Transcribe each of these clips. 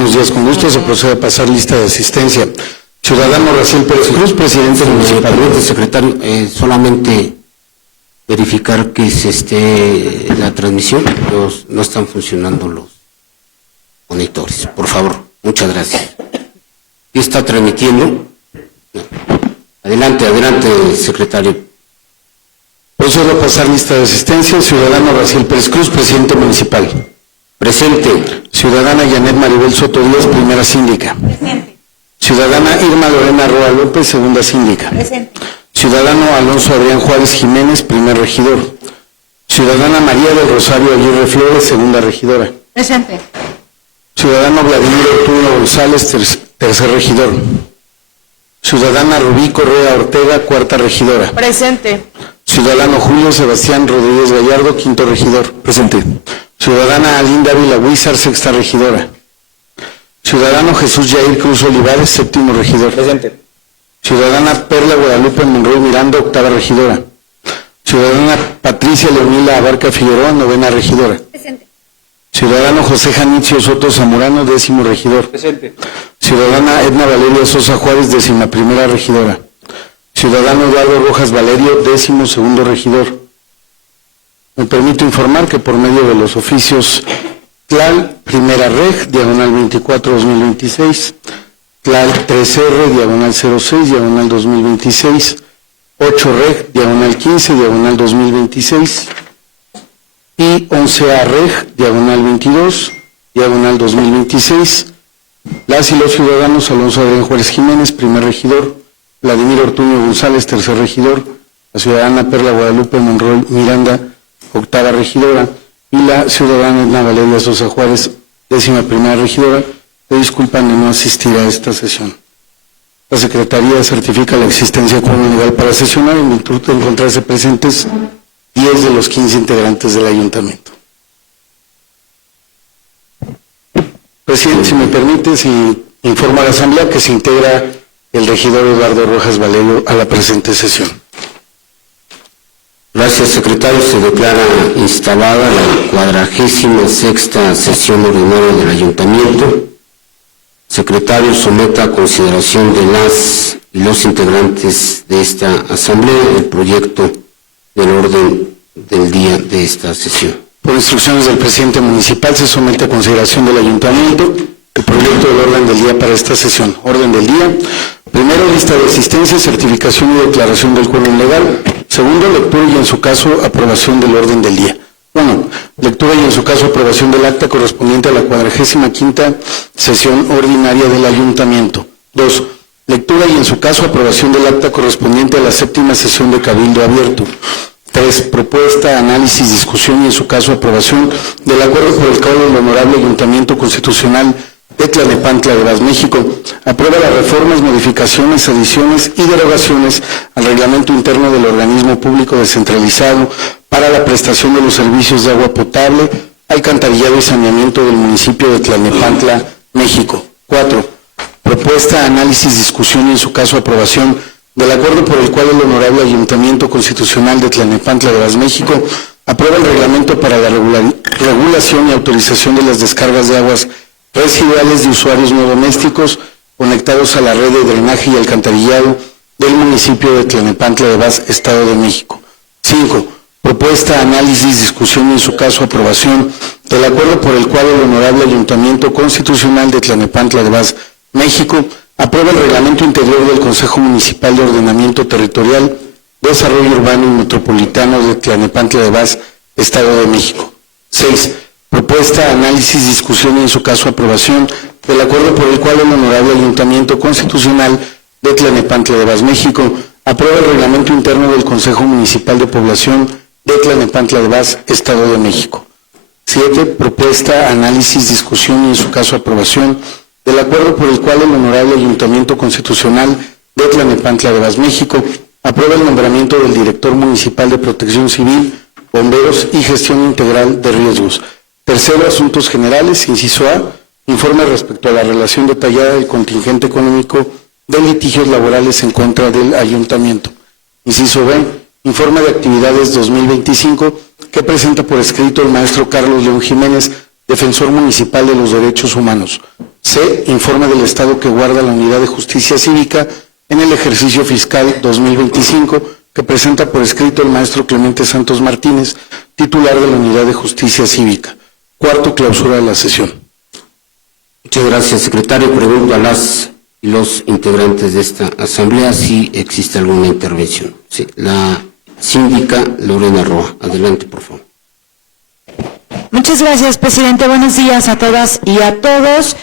Buenos días, con gusto se procede a pasar lista de asistencia. Ciudadano Raciel Pérez Cruz, presidente municipal. Secretario, solamente verificar que la transmisión, no están funcionando los monitores, por favor, muchas gracias. ¿Sí está transmitiendo? Adelante, secretario. Procedo a pasar lista de asistencia. Ciudadano Raciel Pérez Cruz, presidente municipal. Presente. Ciudadana Janet Maribel Soto Díaz, primera síndica. Presente. Ciudadana Irma Lorena Roa López, segunda síndica. Presente. Ciudadano Alonso Adrián Juárez Jiménez, primer regidor. Ciudadana María del Rosario Aguirre Flores, segunda regidora. Presente. Ciudadano Vladimir Arturo González, tercer regidor. Ciudadana Rubí Correa Ortega, cuarta regidora. Presente. Ciudadano Julio Sebastián Rodríguez Gallardo, quinto regidor. Presente. Ciudadana Alinda Ávila Huizar, sexta regidora. Ciudadano Jesús Jair Cruz Olivares, séptimo regidor. Presente. Ciudadana Perla Guadalupe Monroy Miranda, octava regidora. Ciudadana Patricia Leonila Abarca Figueroa, novena regidora. Presente. Ciudadano José Janitzio Soto Zamorano, décimo regidor. Presente. Ciudadana Edna Valeria Sosa Juárez, décima primera regidora. Ciudadano Eduardo Rojas Valerio, décimo segundo regidor. Me permito informar que por medio de los oficios TLAL, primera reg, diagonal 24-2026, TLAL 3R, diagonal 06, diagonal 2026, 8 reg, diagonal 15, diagonal 2026, y 11A reg, diagonal 22, diagonal 2026, las y los ciudadanos Alonso Adrián Juárez Jiménez, primer regidor, Vladimir Ortuño González, tercer regidor, la ciudadana Perla Guadalupe Monroy Miranda, octava regidora, y la ciudadana Edna Valeria Sosa Juárez, décima primera regidora, se disculpan de no asistir a esta sesión. La Secretaría certifica la existencia de quórum legal para sesionar en virtud de encontrarse presentes 10 de los 15 integrantes del Ayuntamiento. Presidente, si me permite, informo a la Asamblea que se integra el regidor Eduardo Rojas Valerio a la presente sesión. Gracias, secretario. Se declara instalada la 46ª sesión ordinaria del Ayuntamiento. Secretario, someta a consideración de las y los integrantes de esta Asamblea el proyecto del orden del día de esta sesión. Por instrucciones del presidente municipal se somete a consideración del Ayuntamiento el proyecto del orden del día para esta sesión. Orden del día. Primero, lista de asistencia, certificación y declaración del quórum legal. Segundo, lectura y en su caso aprobación del orden del día. 1. Lectura y en su caso aprobación del acta correspondiente a la 45ª sesión ordinaria del Ayuntamiento. 2. Lectura y en su caso aprobación del acta correspondiente a la 7ª sesión de Cabildo Abierto. 3. Propuesta, análisis, discusión y en su caso aprobación del acuerdo por el cual el Honorable Ayuntamiento Constitucional de Tlalnepantla de Vaz, México, aprueba las reformas, modificaciones, adiciones y derogaciones al reglamento interno del organismo público descentralizado para la prestación de los servicios de agua potable, alcantarillado y saneamiento del municipio de Tlalnepantla, México. 4. Propuesta, análisis, discusión y en su caso aprobación del acuerdo por el cual el Honorable Ayuntamiento Constitucional de Tlalnepantla de Vaz, México, aprueba el reglamento para la regulación y autorización de las descargas de aguas residuales de usuarios no domésticos conectados a la red de drenaje y alcantarillado del municipio de Tlalnepantla de Vaz, Estado de México. 5. Propuesta, análisis, discusión y en su caso aprobación del acuerdo por el cual el Honorable Ayuntamiento Constitucional de Tlalnepantla de Vaz, México, aprueba el reglamento interior del Consejo Municipal de Ordenamiento Territorial, Desarrollo Urbano y Metropolitano de Tlalnepantla de Vaz, Estado de México. 6. Propuesta, análisis, discusión y en su caso aprobación del acuerdo por el cual el Honorable Ayuntamiento Constitucional de Tlalnepantla de Vaz, México, aprueba el reglamento interno del Consejo Municipal de Población de Tlalnepantla de Vaz, Estado de México. 7. Propuesta, análisis, discusión y en su caso aprobación del acuerdo por el cual el Honorable Ayuntamiento Constitucional de Tlalnepantla de Vaz, México, aprueba el nombramiento del Director Municipal de Protección Civil, Bomberos y Gestión Integral de Riesgos. Tercero, asuntos generales, inciso A, informe respecto a la relación detallada del contingente económico de litigios laborales en contra del Ayuntamiento. Inciso B, informe de actividades 2025 que presenta por escrito el maestro Carlos León Jiménez, defensor municipal de los derechos humanos. C. Informe del estado que guarda la Unidad de Justicia Cívica en el ejercicio fiscal 2025 que presenta por escrito el maestro Clemente Santos Martínez, titular de la Unidad de Justicia Cívica. Cuarto, clausura de la sesión. Muchas gracias, secretario. Pregunto a las y los integrantes de esta asamblea si existe alguna intervención. Sí, la síndica Lorena Roa. Adelante, por favor. Muchas gracias, presidente. Buenos días a todas y a todos.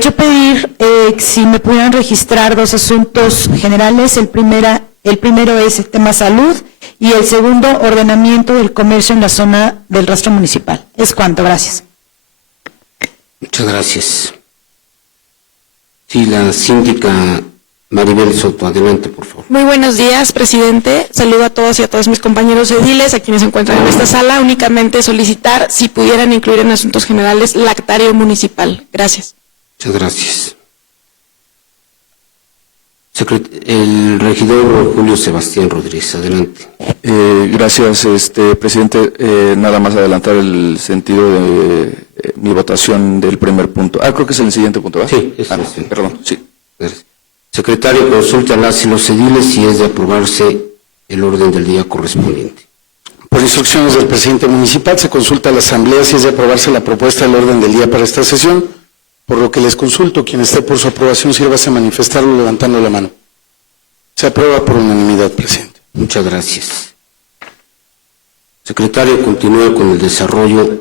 Yo pedir si me pudieran registrar dos asuntos generales. El primero es el tema salud y el segundo, ordenamiento del comercio en la zona del rastro municipal. Es cuanto, gracias. Muchas gracias. Sí, la síndica Maribel Soto, adelante, por favor. Muy buenos días, presidente. Saludo a todos y a todos mis compañeros ediles, a quienes se encuentran en esta sala. Únicamente solicitar si pudieran incluir en asuntos generales lactario municipal. Gracias. Muchas gracias. El regidor Julio Sebastián Rodríguez, adelante. Gracias, presidente. Nada más adelantar el sentido de mi votación del primer punto. Creo que es el siguiente punto, ¿verdad? Sí, es el perdón, sí. Gracias. Secretario, consulta a las y los ediles si es de aprobarse el orden del día correspondiente. Por instrucciones del presidente municipal, se consulta a la asamblea si es de aprobarse la propuesta del orden del día para esta sesión, por lo que les consulto, quien esté por su aprobación, sírvase a manifestarlo levantando la mano. Se aprueba por unanimidad, presidente. Muchas gracias. Secretario, continúe con el desarrollo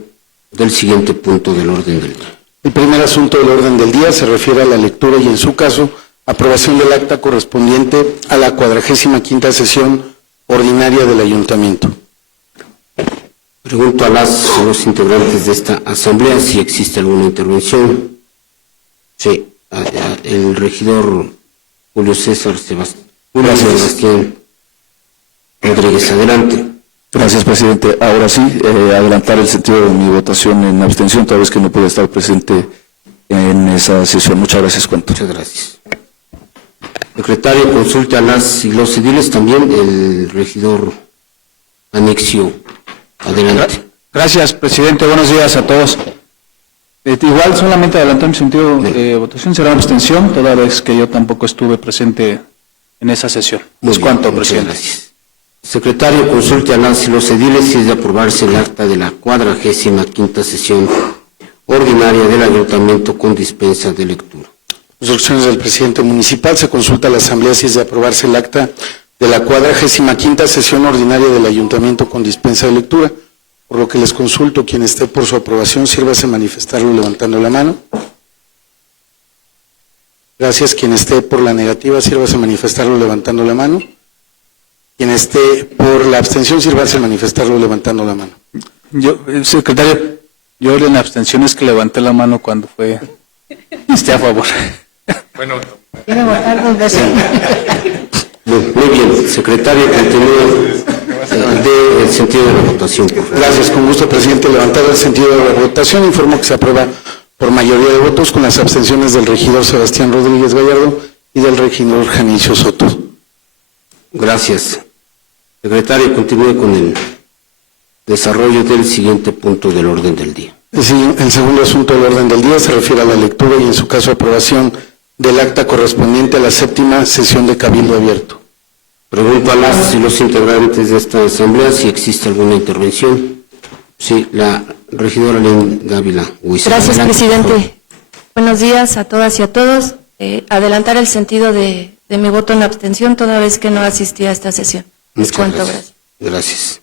del siguiente punto del orden del día. El primer asunto del orden del día se refiere a la lectura y, en su caso, aprobación del acta correspondiente a la 45ª sesión ordinaria del Ayuntamiento. Pregunto a las y los integrantes de esta asamblea si existe alguna intervención. Sí, el regidor Julio Sebastián Rodríguez, adelante. Gracias, presidente. Ahora sí, adelantar el sentido de mi votación en abstención, toda vez que no pude estar presente en esa sesión. Muchas gracias, cuento. Muchas gracias. Secretario, consulte a las y los ediles, también el regidor Anexio. Adelante. Gracias, presidente. Buenos días a todos. Igual, solamente adelantar mi sentido de votación, será abstención, toda vez que yo tampoco estuve presente en esa sesión. Es cuanto, presidente. Gracias. Secretario, consulte a las y los ediles si es de aprobarse el acta de la 45ª sesión ordinaria del Ayuntamiento con dispensa de lectura. Instrucciones del presidente municipal, se consulta a la asamblea si es de aprobarse el acta de la 45ª sesión ordinaria del Ayuntamiento con dispensa de lectura, por lo que les consulto, quien esté por su aprobación, sírvase a manifestarlo levantando la mano. Gracias. Quien esté por la negativa, sírvase a manifestarlo levantando la mano. Quien esté por la abstención, sírvase a manifestarlo levantando la mano. Yo, secretario, yo en abstenciones que levanté la mano cuando fue a favor. Bueno. Quiero votar dos veces. Muy bien, secretario, continúe del sentido de la votación, por favor. Gracias, con gusto, presidente. Levantado el sentido de la votación, informo que se aprueba por mayoría de votos con las abstenciones del regidor Sebastián Rodríguez Gallardo y del regidor Janicio Soto. Gracias. Secretario, continúe con el desarrollo del siguiente punto del orden del día. El segundo asunto del orden del día se refiere a la lectura y, en su caso, aprobación del acta correspondiente a la 7ª sesión de Cabildo Abierto. Pregunto a las y los integrantes de esta asamblea si existe alguna intervención. Sí, la regidora Lynn Dávila Huizar. Gracias, Adelante, presidente. Buenos días a todas y a todos. Adelantar el sentido de mi voto en abstención toda vez que no asistí a esta sesión. Muchas cuanto, gracias. Gracias.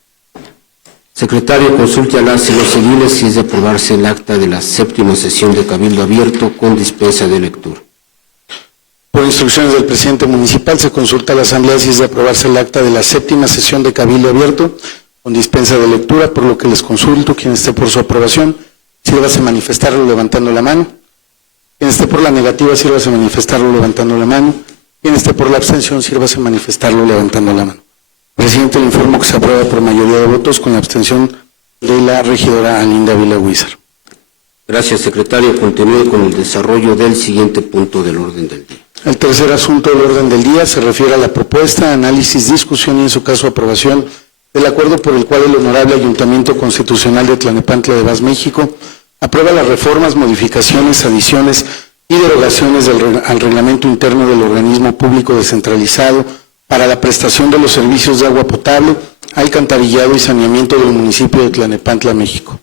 Secretario, consulte a las y los ediles si es de aprobarse el acta de la 7ª sesión de Cabildo Abierto con dispensa de lectura. Por instrucciones del presidente municipal, se consulta a la asamblea si es de aprobarse el acta de la 7ª sesión de Cabildo Abierto con dispensa de lectura, por lo que les consulto, quien esté por su aprobación, sírvase a manifestarlo levantando la mano. Quien esté por la negativa, sírvase a manifestarlo levantando la mano. Quien esté por la abstención, sírvase a manifestarlo levantando la mano. Presidente, le informo que se aprueba por mayoría de votos con la abstención de la regidora Lynn Dávila Huizar. Gracias, secretario. Continúe con el desarrollo del siguiente punto del orden del día. El tercer asunto del orden del día se refiere a la propuesta, análisis, discusión y, en su caso, aprobación del acuerdo por el cual el Honorable Ayuntamiento Constitucional de Tlalnepantla de Vaz, México, aprueba las reformas, modificaciones, adiciones y derogaciones al reglamento interno del organismo público descentralizado para la prestación de los servicios de agua potable, alcantarillado y saneamiento del municipio de Tlalnepantla, México.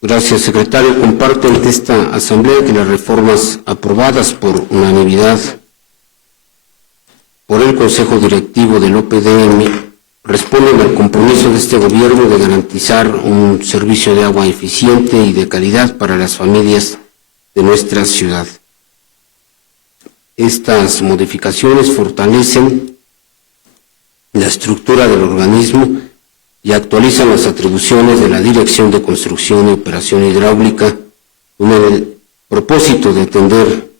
Gracias, secretario. Comparto ante esta asamblea que las reformas aprobadas por unanimidad por el Consejo Directivo del OPDM responden al compromiso de este gobierno de garantizar un servicio de agua eficiente y de calidad para las familias de nuestra ciudad. Estas modificaciones fortalecen la estructura del organismo y actualizan las atribuciones de la Dirección de Construcción y Operación Hidráulica con el propósito de atender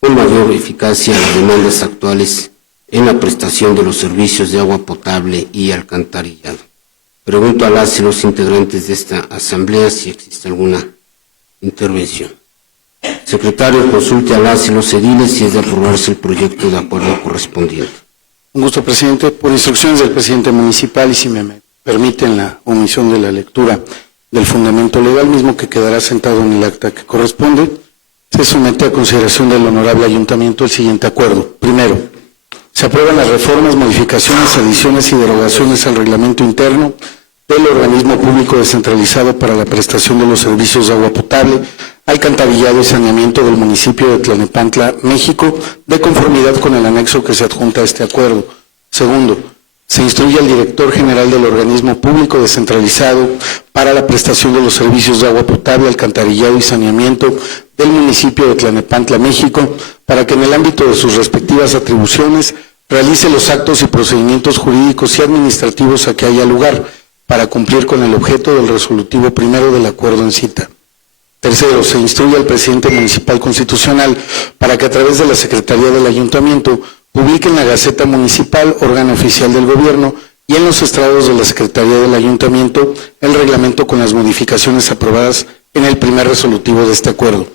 con mayor eficacia las demandas actuales en la prestación de los servicios de agua potable y alcantarillado. Pregunto a las y los integrantes de esta asamblea si existe alguna intervención. Secretario, consulte a las y los ediles si es de aprobarse el proyecto de acuerdo correspondiente. Un gusto, presidente. Por instrucciones del presidente municipal y si me permiten la omisión de la lectura del fundamento legal mismo que quedará sentado en el acta que corresponde, se somete a consideración del honorable ayuntamiento el siguiente acuerdo. Primero, se aprueban las reformas, modificaciones, adiciones y derogaciones al reglamento interno del organismo público descentralizado para la prestación de los servicios de agua potable, alcantarillado y saneamiento del municipio de Tlalnepantla, México, de conformidad con el anexo que se adjunta a este acuerdo. Segundo, se instruye al director general del organismo público descentralizado para la prestación de los servicios de agua potable, alcantarillado y saneamiento del municipio de Tlalnepantla, México, para que en el ámbito de sus respectivas atribuciones realice los actos y procedimientos jurídicos y administrativos a que haya lugar para cumplir con el objeto del resolutivo primero del acuerdo en cita. Tercero, se instruye al presidente municipal constitucional para que a través de la Secretaría del Ayuntamiento publique en la Gaceta Municipal, órgano oficial del Gobierno, y en los estrados de la Secretaría del Ayuntamiento el reglamento con las modificaciones aprobadas en el primer resolutivo de este acuerdo.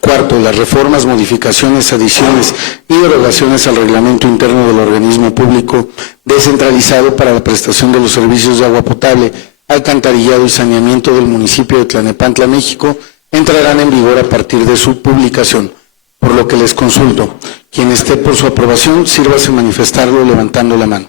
Cuarto, las reformas, modificaciones, adiciones y derogaciones al reglamento interno del organismo público descentralizado para la prestación de los servicios de agua potable, alcantarillado y saneamiento del municipio de Tlalnepantla, México, entrarán en vigor a partir de su publicación. Por lo que les consulto, quien esté por su aprobación, sírvase manifestarlo levantando la mano.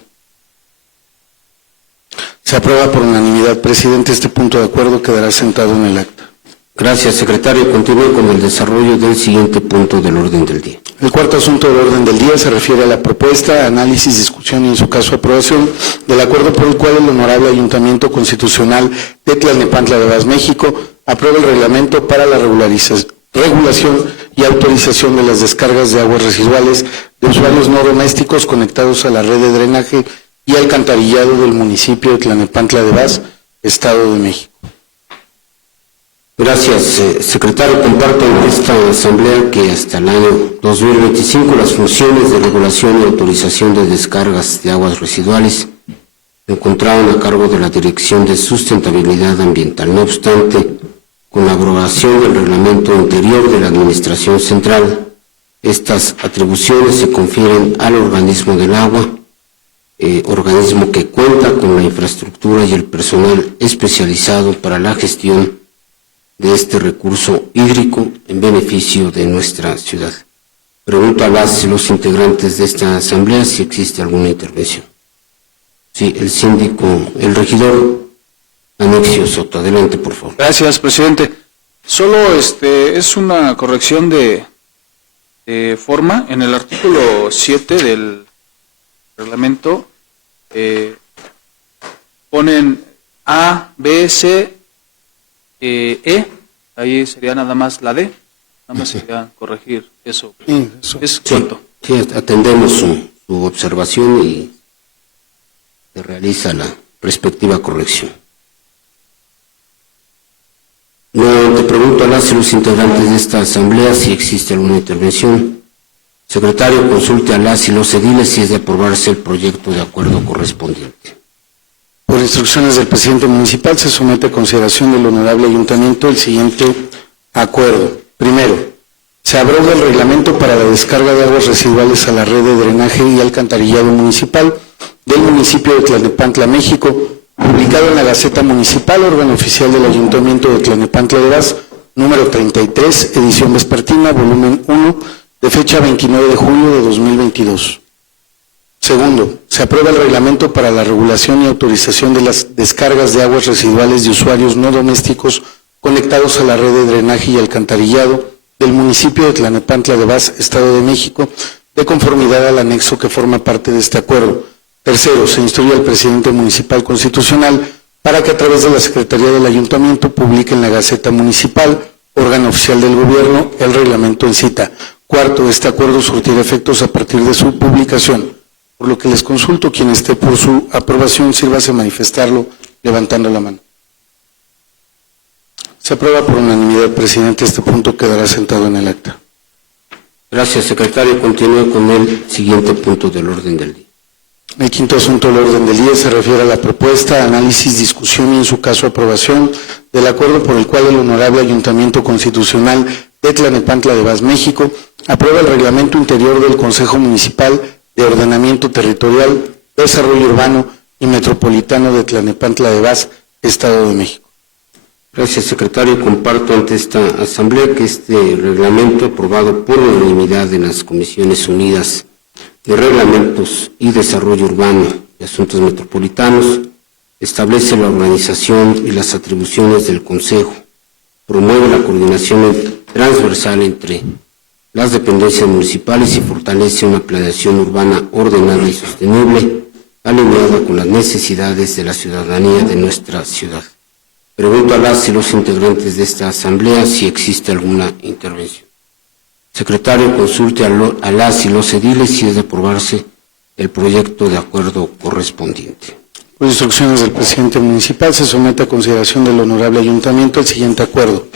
Se aprueba por unanimidad, presidente. Este punto de acuerdo quedará sentado en el acta. Gracias, secretario. Continúe con el desarrollo del siguiente punto del orden del día. El cuarto asunto del orden del día se refiere a la propuesta, análisis, discusión y en su caso aprobación del acuerdo por el cual el Honorable Ayuntamiento Constitucional de Tlalnepantla de Vaz, México, aprueba el reglamento para la regulación y autorización de las descargas de aguas residuales de usuarios no domésticos conectados a la red de drenaje y alcantarillado del municipio de Tlalnepantla de Vaz, Estado de México. Gracias, secretario. Comparto en esta asamblea que hasta el año 2025 las funciones de regulación y autorización de descargas de aguas residuales se encontraban a cargo de la Dirección de Sustentabilidad Ambiental. No obstante, con la abrogación del reglamento interior de la Administración Central, estas atribuciones se confieren al organismo del agua, organismo que cuenta con la infraestructura y el personal especializado para la gestión de este recurso hídrico en beneficio de nuestra ciudad. Pregunto a las y los integrantes de esta asamblea si existe alguna intervención. Sí, el síndico, el regidor Anexio Soto. Adelante, por favor. Gracias, presidente. Solo es una corrección de forma. En el artículo 7 del reglamento ponen A, B, C, E, ahí sería nada más la D, nada más sería corregir eso. Es corto. Sí, atendemos su observación y se realiza la respectiva corrección. Nuevamente pregunto a las y los integrantes de esta asamblea si existe alguna intervención. Secretario, consulte a las y los ediles si es de aprobarse el proyecto de acuerdo correspondiente. Por instrucciones del presidente municipal se somete a consideración del honorable ayuntamiento el siguiente acuerdo. Primero, se abroga el reglamento para la descarga de aguas residuales a la red de drenaje y alcantarillado municipal del municipio de Tlalnepantla, México, publicado en la Gaceta Municipal, órgano oficial del Ayuntamiento de Tlalnepantla de Vaz, número 33, edición vespertina, volumen 1, de fecha 29 de julio de 2022. Segundo, se aprueba el reglamento para la regulación y autorización de las descargas de aguas residuales de usuarios no domésticos conectados a la red de drenaje y alcantarillado del municipio de Tlanepantla de Vaz, Estado de México, de conformidad al anexo que forma parte de este acuerdo. Tercero, se instruye al presidente municipal constitucional para que a través de la Secretaría del Ayuntamiento publique en la Gaceta Municipal, órgano oficial del gobierno, el reglamento en cita. Cuarto, este acuerdo surtirá efectos a partir de su publicación, por lo que les consulto, quien esté por su aprobación, sírvase a manifestarlo levantando la mano. Se aprueba por unanimidad, presidente. Este punto quedará sentado en el acta. Gracias, secretario. Continúe con el siguiente punto del orden del día. El quinto asunto del orden del día se refiere a la propuesta, análisis, discusión y en su caso aprobación del acuerdo por el cual el Honorable Ayuntamiento Constitucional de Tlanepantla de Vaz, México, aprueba el reglamento interior del Consejo Municipal de Ordenamiento Territorial, Desarrollo Urbano y Metropolitano de Tlanepantla de Vaz, Estado de México. Gracias, secretario. Comparto ante esta asamblea que este reglamento, aprobado por unanimidad en las Comisiones Unidas de Reglamentos y Desarrollo Urbano y Asuntos Metropolitanos, establece la organización y las atribuciones del Consejo, promueve la coordinación transversal entre las dependencias municipales y fortalece una planeación urbana ordenada y sostenible, alineada con las necesidades de la ciudadanía de nuestra ciudad. Pregunto a las y los integrantes de esta asamblea si existe alguna intervención. Secretario, consulte a las y los ediles si es de aprobarse el proyecto de acuerdo correspondiente. Por instrucciones del presidente municipal, se somete a consideración del Honorable Ayuntamiento el siguiente acuerdo.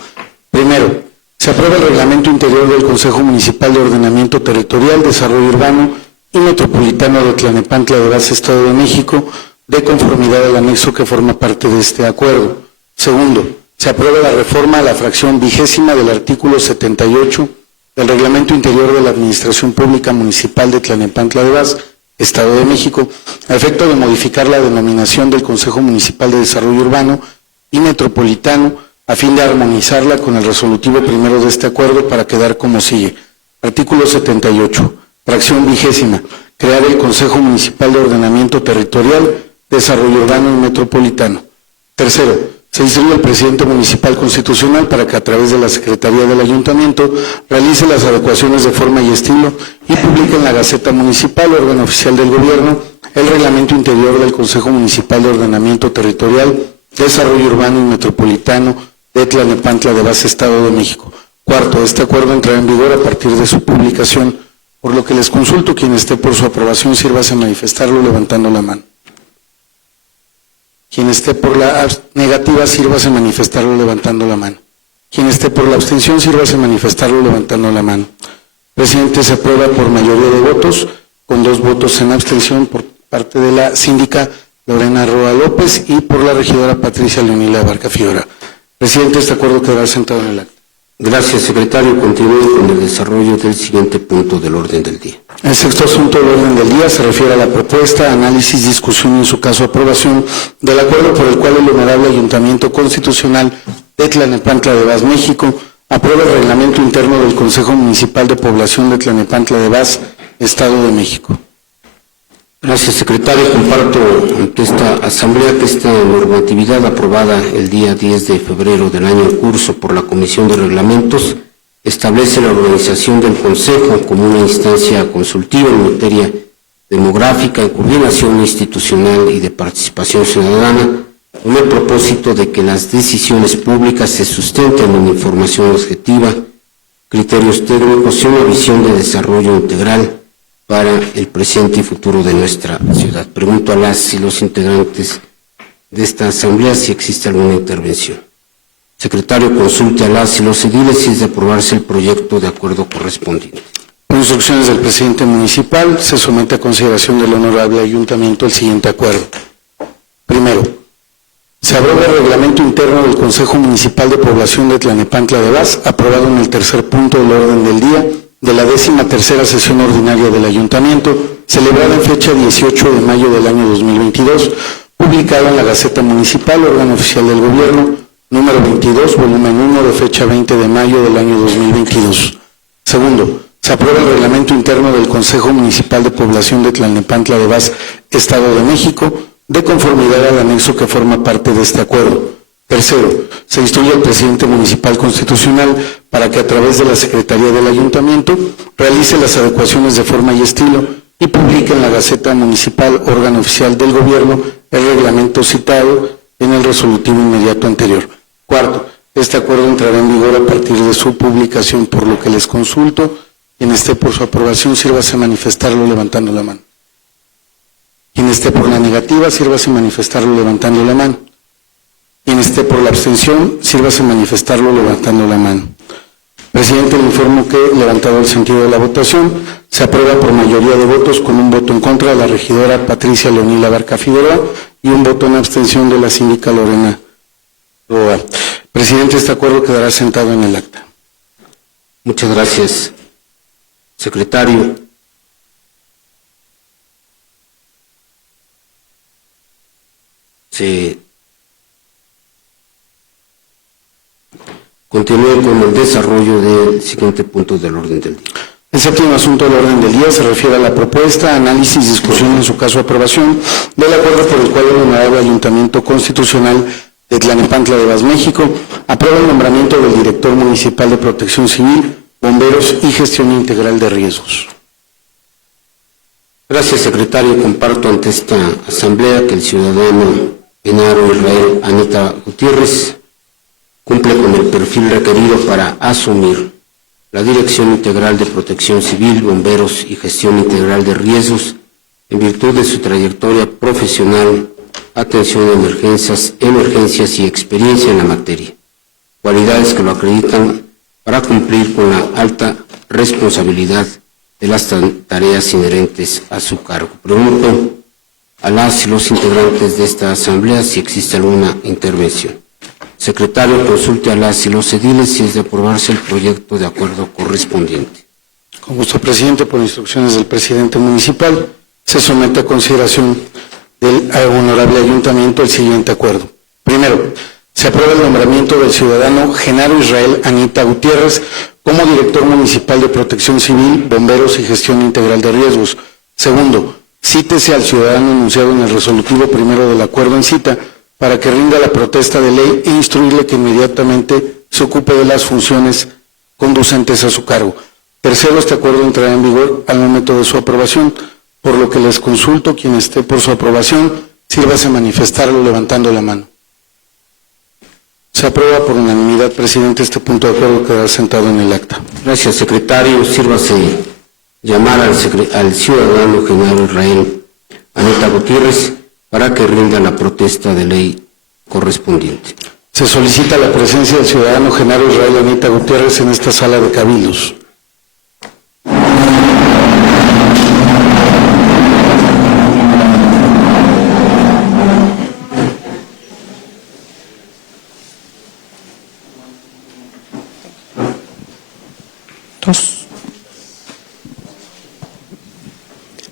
Primero, se aprueba el reglamento interior del Consejo Municipal de Ordenamiento Territorial, Desarrollo Urbano y Metropolitano de Tlanepantla de Vaz, Estado de México, de conformidad al anexo que forma parte de este acuerdo. Segundo, se aprueba la reforma a la fracción 20ª del artículo 78 del Reglamento Interior de la Administración Pública Municipal de Tlanepantla de Vaz, Estado de México, a efecto de modificar la denominación del Consejo Municipal de Desarrollo Urbano y Metropolitano, a fin de armonizarla con el resolutivo primero de este acuerdo para quedar como sigue. Artículo 78, fracción 20ª, crear el Consejo Municipal de Ordenamiento Territorial, Desarrollo Urbano y Metropolitano. Tercero, se instruye al presidente municipal constitucional para que a través de la Secretaría del Ayuntamiento realice las adecuaciones de forma y estilo y publique en la Gaceta Municipal, órgano oficial del gobierno, el reglamento interior del Consejo Municipal de Ordenamiento Territorial, Desarrollo Urbano y Metropolitano de Tlanepantla de Vaz, Estado de México. Cuarto, este acuerdo entrará en vigor a partir de su publicación, por lo que les consulto, quien esté por su aprobación, sírvase a manifestarlo levantando la mano. Quien esté por la negativa, sírvase a manifestarlo levantando la mano. Quien esté por la abstención, sírvase a manifestarlo levantando la mano. Presidente, se aprueba por mayoría de votos, con 2 votos en abstención por parte de la síndica Lorena Roa López y por la regidora Patricia Leonila Barca Fiora. Presidente, este acuerdo quedará sentado en el acta. Gracias, secretario. Continúe con el desarrollo del siguiente punto del orden del día. El sexto asunto del orden del día se refiere a la propuesta, análisis, discusión y en su caso aprobación del acuerdo por el cual el Honorable Ayuntamiento Constitucional de Tlanepantla de Vaz, México, aprueba el reglamento interno del Consejo Municipal de Población de Tlanepantla de Vaz, Estado de México. Gracias, secretario. Comparto ante esta asamblea que esta normatividad aprobada el día 10 de febrero del año en curso por la Comisión de Reglamentos establece la organización del Consejo como una instancia consultiva en materia demográfica, en coordinación institucional y de participación ciudadana, con el propósito de que las decisiones públicas se sustenten en información objetiva, criterios técnicos y una visión de desarrollo integral para el presente y futuro de nuestra ciudad. Pregunto a las y los integrantes de esta asamblea si existe alguna intervención. Secretario, consulte a las y los ediles si es de aprobarse el proyecto de acuerdo correspondiente. Por instrucciones del presidente municipal, se somete a consideración del Honorable Ayuntamiento el siguiente acuerdo. Primero, se aprueba el reglamento interno del Consejo Municipal de Población de Tlanepantla de Vaz, aprobado en el tercer punto del orden del día de la 13ª sesión ordinaria del Ayuntamiento, celebrada en fecha 18 de mayo del año 2022, publicada en la Gaceta Municipal, órgano oficial del Gobierno, número 22, volumen 1, de fecha 20 de mayo del año 2022. Segundo, se aprueba el reglamento interno del Consejo Municipal de Población de Tlalnepantla de Vaz, Estado de México, de conformidad al anexo que forma parte de este acuerdo. Tercero, se instruye al presidente municipal constitucional para que a través de la Secretaría del Ayuntamiento realice las adecuaciones de forma y estilo y publique en la Gaceta Municipal, órgano oficial del gobierno, el reglamento citado en el resolutivo inmediato anterior. Cuarto, este acuerdo entrará en vigor a partir de su publicación, por lo que les consulto. Quien esté por su aprobación, sírvase a manifestarlo levantando la mano. Quien esté por la negativa, sírvase a manifestarlo levantando la mano. Quien esté por la abstención, sírvase a manifestarlo levantando la mano. Presidente, le informo que, levantado el sentido de la votación, se aprueba por mayoría de votos, con un voto en contra de la regidora Patricia Leonila Barca Figueroa y un voto en abstención de la síndica Lorena Roa. Presidente, este acuerdo quedará sentado en el acta. Muchas gracias, secretario. Se continúe con el desarrollo del siguiente punto del orden del día. El séptimo asunto del orden del día se refiere a la propuesta, análisis y discusión, en su caso aprobación, del acuerdo por el cual el Honorable Ayuntamiento Constitucional de Tlalnepantla de Vaz, México, aprueba el nombramiento del Director Municipal de Protección Civil, Bomberos y Gestión Integral de Riesgos. Gracias, secretario. Comparto ante esta asamblea que el ciudadano Genaro Israel Anita Gutiérrez cumple con el perfil requerido para asumir la Dirección Integral de Protección Civil, Bomberos y Gestión Integral de Riesgos en virtud de su trayectoria profesional, atención a emergencias y experiencia en la materia, cualidades que lo acreditan para cumplir con la alta responsabilidad de las tareas inherentes a su cargo. Pregunto a las y los integrantes de esta asamblea si existe alguna intervención. Secretario, consulte a las y los ediles si es de aprobarse el proyecto de acuerdo correspondiente. Con gusto, presidente, por instrucciones del presidente municipal, se somete a consideración del Honorable Ayuntamiento el siguiente acuerdo. Primero, se aprueba el nombramiento del ciudadano Genaro Israel Anita Gutiérrez como Director Municipal de Protección Civil, Bomberos y Gestión Integral de Riesgos. Segundo, cítese al ciudadano enunciado en el resolutivo primero del acuerdo en cita para que rinda la protesta de ley e instruirle que inmediatamente se ocupe de las funciones conducentes a su cargo. Tercero, este acuerdo entrará en vigor al momento de su aprobación, por lo que les consulto, quien esté por su aprobación, sírvase a manifestarlo levantando la mano. Se aprueba por unanimidad, presidente. Este punto de acuerdo quedará sentado en el acta. Gracias, secretario. Sírvase llamar al ciudadano Genaro Israel Anita Gutiérrez para que rinda la protesta de ley correspondiente. Se solicita la presencia del ciudadano Genaro Israel Anita Gutiérrez en esta sala de cabildos.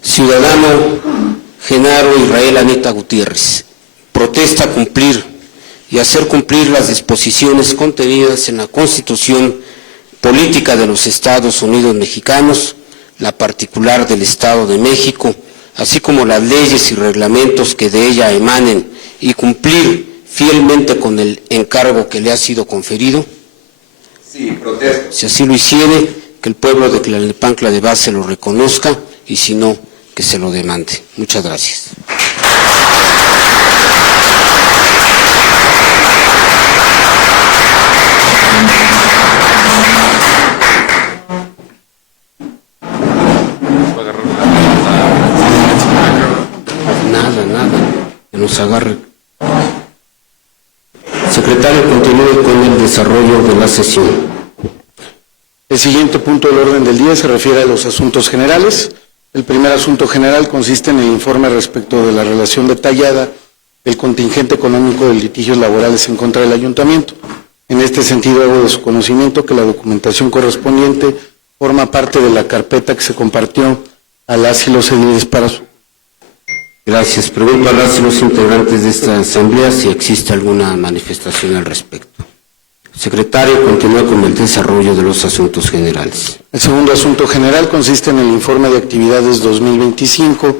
Ciudadano Genaro Israel Anita Gutiérrez, protesta cumplir y hacer cumplir las disposiciones contenidas en la Constitución Política de los Estados Unidos Mexicanos, la particular del Estado de México, así como las leyes y reglamentos que de ella emanen, y cumplir fielmente con el encargo que le ha sido conferido. Sí, protesto. Si así lo hiciere, que el pueblo de Tlalnepantla de Vaz se lo reconozca, y si no, que se lo demande. Muchas gracias. Nada, que nos agarre. Secretario, continúe con el desarrollo de la sesión. El siguiente punto del orden del día se refiere a los asuntos generales. El primer asunto general consiste en el informe respecto de la relación detallada del contingente económico de litigios laborales en contra del ayuntamiento. En este sentido, hago de su conocimiento que la documentación correspondiente forma parte de la carpeta que se compartió a las y los ediles para su Gracias. Pregunto a las y los integrantes de esta asamblea si existe alguna manifestación al respecto. Secretario, continúa con el desarrollo de los asuntos generales. El segundo asunto general consiste en el informe de actividades 2025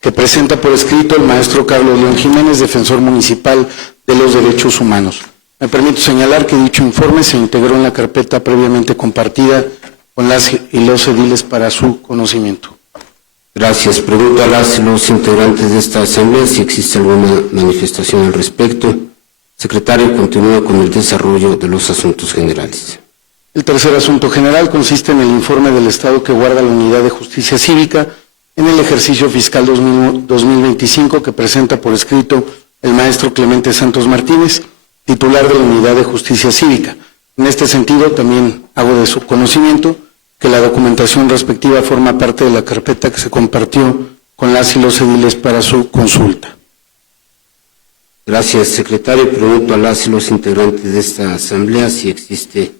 que presenta por escrito el maestro Carlos León Jiménez, defensor municipal de los derechos humanos. Me permito señalar que dicho informe se integró en la carpeta previamente compartida con las y los ediles para su conocimiento. Gracias. Pregunto a las y los integrantes de esta asamblea si existe alguna manifestación al respecto. Secretario, continúa con el desarrollo de los asuntos generales. El tercer asunto general consiste en el informe del Estado que guarda la Unidad de Justicia Cívica en el ejercicio fiscal 2025 que presenta por escrito el maestro Clemente Santos Martínez, titular de la Unidad de Justicia Cívica. En este sentido, también hago de su conocimiento que la documentación respectiva forma parte de la carpeta que se compartió con las y los ediles para su consulta. Gracias, secretario. Pregunto a las y los integrantes de esta asamblea si existe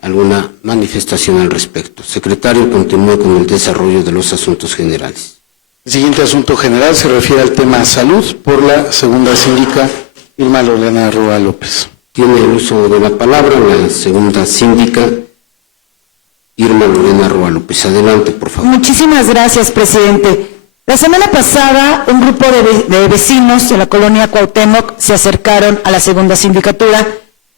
alguna manifestación al respecto. Secretario, continúe con el desarrollo de los asuntos generales. El siguiente asunto general se refiere al tema salud por la segunda síndica Irma Lorena Roa López. Tiene el uso de la palabra la segunda síndica Irma Lorena Roa López. Adelante, por favor. Muchísimas gracias, presidente. La semana pasada, un grupo de vecinos de la colonia Cuauhtémoc se acercaron a la segunda sindicatura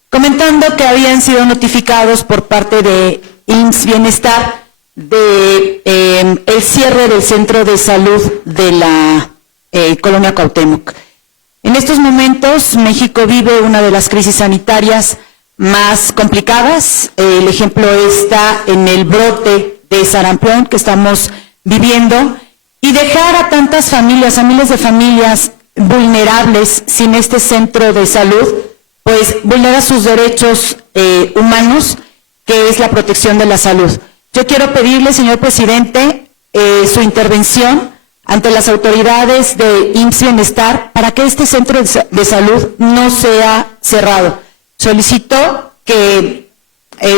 comentando que habían sido notificados por parte de IMSS Bienestar de el cierre del centro de salud de la colonia Cuauhtémoc. En estos momentos, México vive una de las crisis sanitarias más complicadas. El ejemplo está en el brote de sarampión que estamos viviendo. Y dejar a tantas familias, a miles de familias vulnerables sin este centro de salud, pues vulnera sus derechos humanos, que es la protección de la salud. Yo quiero pedirle, señor presidente, su intervención ante las autoridades de IMSS Bienestar para que este centro de salud no sea cerrado. Solicito que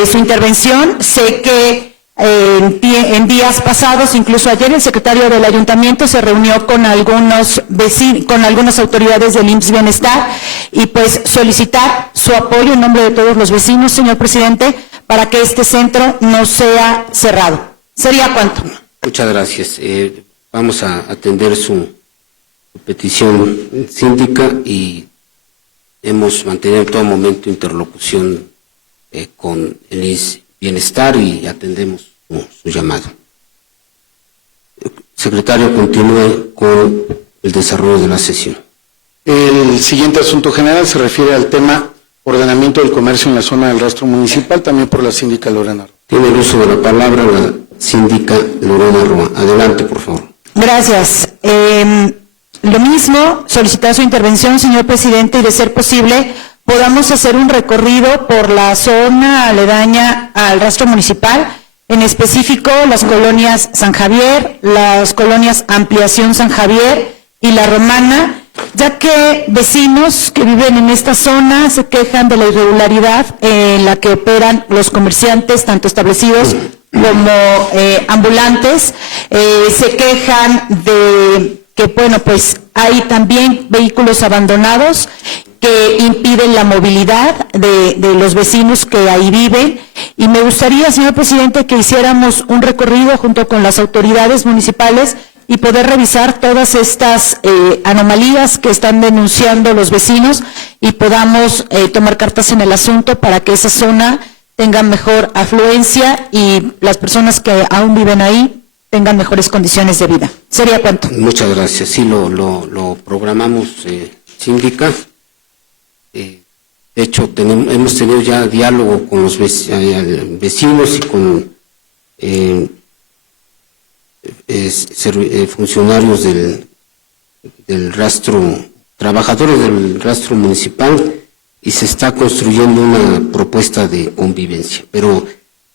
su intervención. Sé que en días pasados, incluso ayer, el secretario del ayuntamiento se reunió con algunos vecinos, con algunas autoridades del IMSS Bienestar y pues solicitar su apoyo en nombre de todos los vecinos, señor presidente, para que este centro no sea cerrado. ¿Sería cuánto? Muchas gracias. Vamos a atender su petición síndica y hemos mantenido en todo momento interlocución con el IMSS Bienestar y atendemos su llamado. Secretario, continúe con el desarrollo de la sesión. El siguiente asunto general se refiere al tema ordenamiento del comercio en la zona del rastro municipal, también por la síndica Lorena Roa. Tiene el uso de la palabra la síndica Lorena Roa. Adelante, por favor. Gracias. Lo mismo, solicitar su intervención, señor presidente, y de ser posible podamos hacer un recorrido por la zona aledaña al rastro municipal, en específico las colonias San Javier, las colonias Ampliación San Javier y La Romana, ya que vecinos que viven en esta zona se quejan de la irregularidad en la que operan los comerciantes, tanto establecidos como ambulantes, se quejan de que, bueno, pues hay también vehículos abandonados que impiden la movilidad de los vecinos que ahí viven. Y me gustaría, señor presidente, que hiciéramos un recorrido junto con las autoridades municipales y poder revisar todas estas anomalías que están denunciando los vecinos y podamos tomar cartas en el asunto para que esa zona tenga mejor afluencia y las personas que aún viven ahí tengan mejores condiciones de vida. ¿Sería cuánto? Muchas gracias. Sí, lo programamos, síndica. De hecho, hemos tenido ya diálogo con los vecinos y con funcionarios del rastro, trabajadores del rastro municipal, y se está construyendo una propuesta de convivencia, pero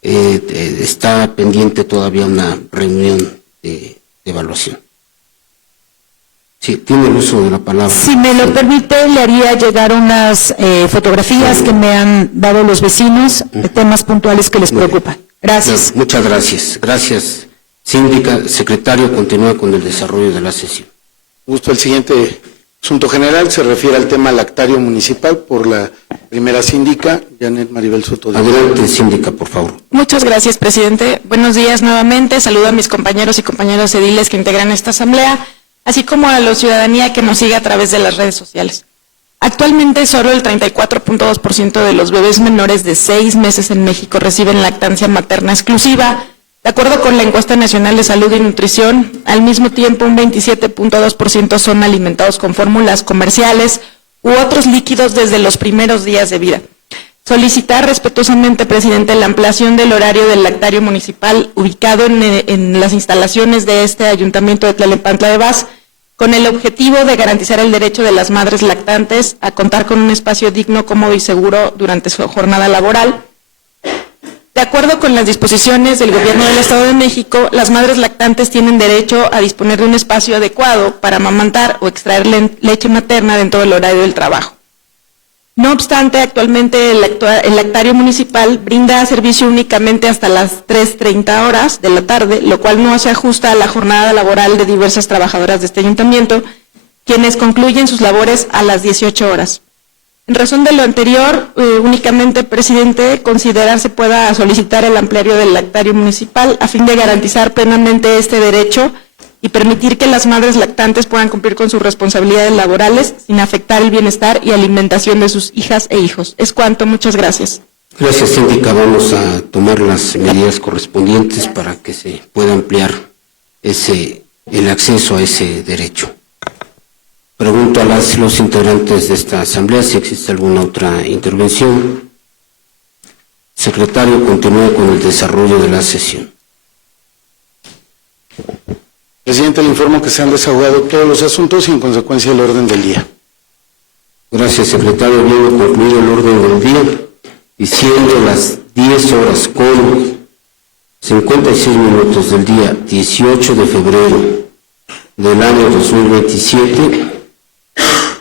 está pendiente todavía una reunión de evaluación. Sí, tiene el uso de la palabra. Si me lo permite, le haría llegar unas fotografías que me han dado los vecinos de temas puntuales que les preocupan. Gracias. Muchas gracias. Gracias, síndica. Secretario, continúa con el desarrollo de la sesión. Gusto. El siguiente asunto general se refiere al tema lactario municipal por la primera síndica, Janet Maribel Soto. Adelante, síndica, por favor. Muchas gracias, presidente. Buenos días nuevamente. Saludo a mis compañeros y compañeras ediles que integran esta asamblea, así como a la ciudadanía que nos sigue a través de las redes sociales. Actualmente, solo el 34.2% de los bebés menores de 6 meses en México reciben lactancia materna exclusiva. De acuerdo con la Encuesta Nacional de Salud y Nutrición, al mismo tiempo un 27.2% son alimentados con fórmulas comerciales u otros líquidos desde los primeros días de vida. Solicitar respetuosamente, presidente, la ampliación del horario del lactario municipal ubicado en las instalaciones de este ayuntamiento de Tlalnepantla de Vaz, con el objetivo de garantizar el derecho de las madres lactantes a contar con un espacio digno, cómodo y seguro durante su jornada laboral. De acuerdo con las disposiciones del Gobierno del Estado de México, las madres lactantes tienen derecho a disponer de un espacio adecuado para amamantar o extraer leche materna dentro del horario del trabajo. No obstante, actualmente el lactario municipal brinda servicio únicamente hasta las 3:30 horas de la tarde, lo cual no se ajusta a la jornada laboral de diversas trabajadoras de este ayuntamiento, quienes concluyen sus labores a las 18 horas. En razón de lo anterior, únicamente, presidente, considerar se pueda solicitar el ampliario del lactario municipal a fin de garantizar plenamente este derecho y permitir que las madres lactantes puedan cumplir con sus responsabilidades laborales sin afectar el bienestar y alimentación de sus hijas e hijos. Es cuanto. Muchas gracias. Gracias, síndica. Vamos a tomar las medidas correspondientes para que se pueda ampliar el acceso a ese derecho. Pregunto a los integrantes de esta asamblea si existe alguna otra intervención. Secretario, continúe con el desarrollo de la sesión. Presidente, le informo que se han desahogado todos los asuntos y en consecuencia el orden del día. Gracias, secretario. Habiendo concluido el orden del día y siendo las 10 horas con 56 minutos del día 18 de febrero del año 2027,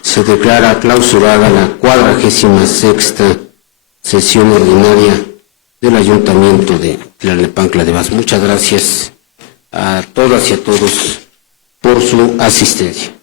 se declara clausurada la 46ª sesión ordinaria del Ayuntamiento de Tlalnepantla de Vaz. Muchas gracias a todas y a todos por su asistencia.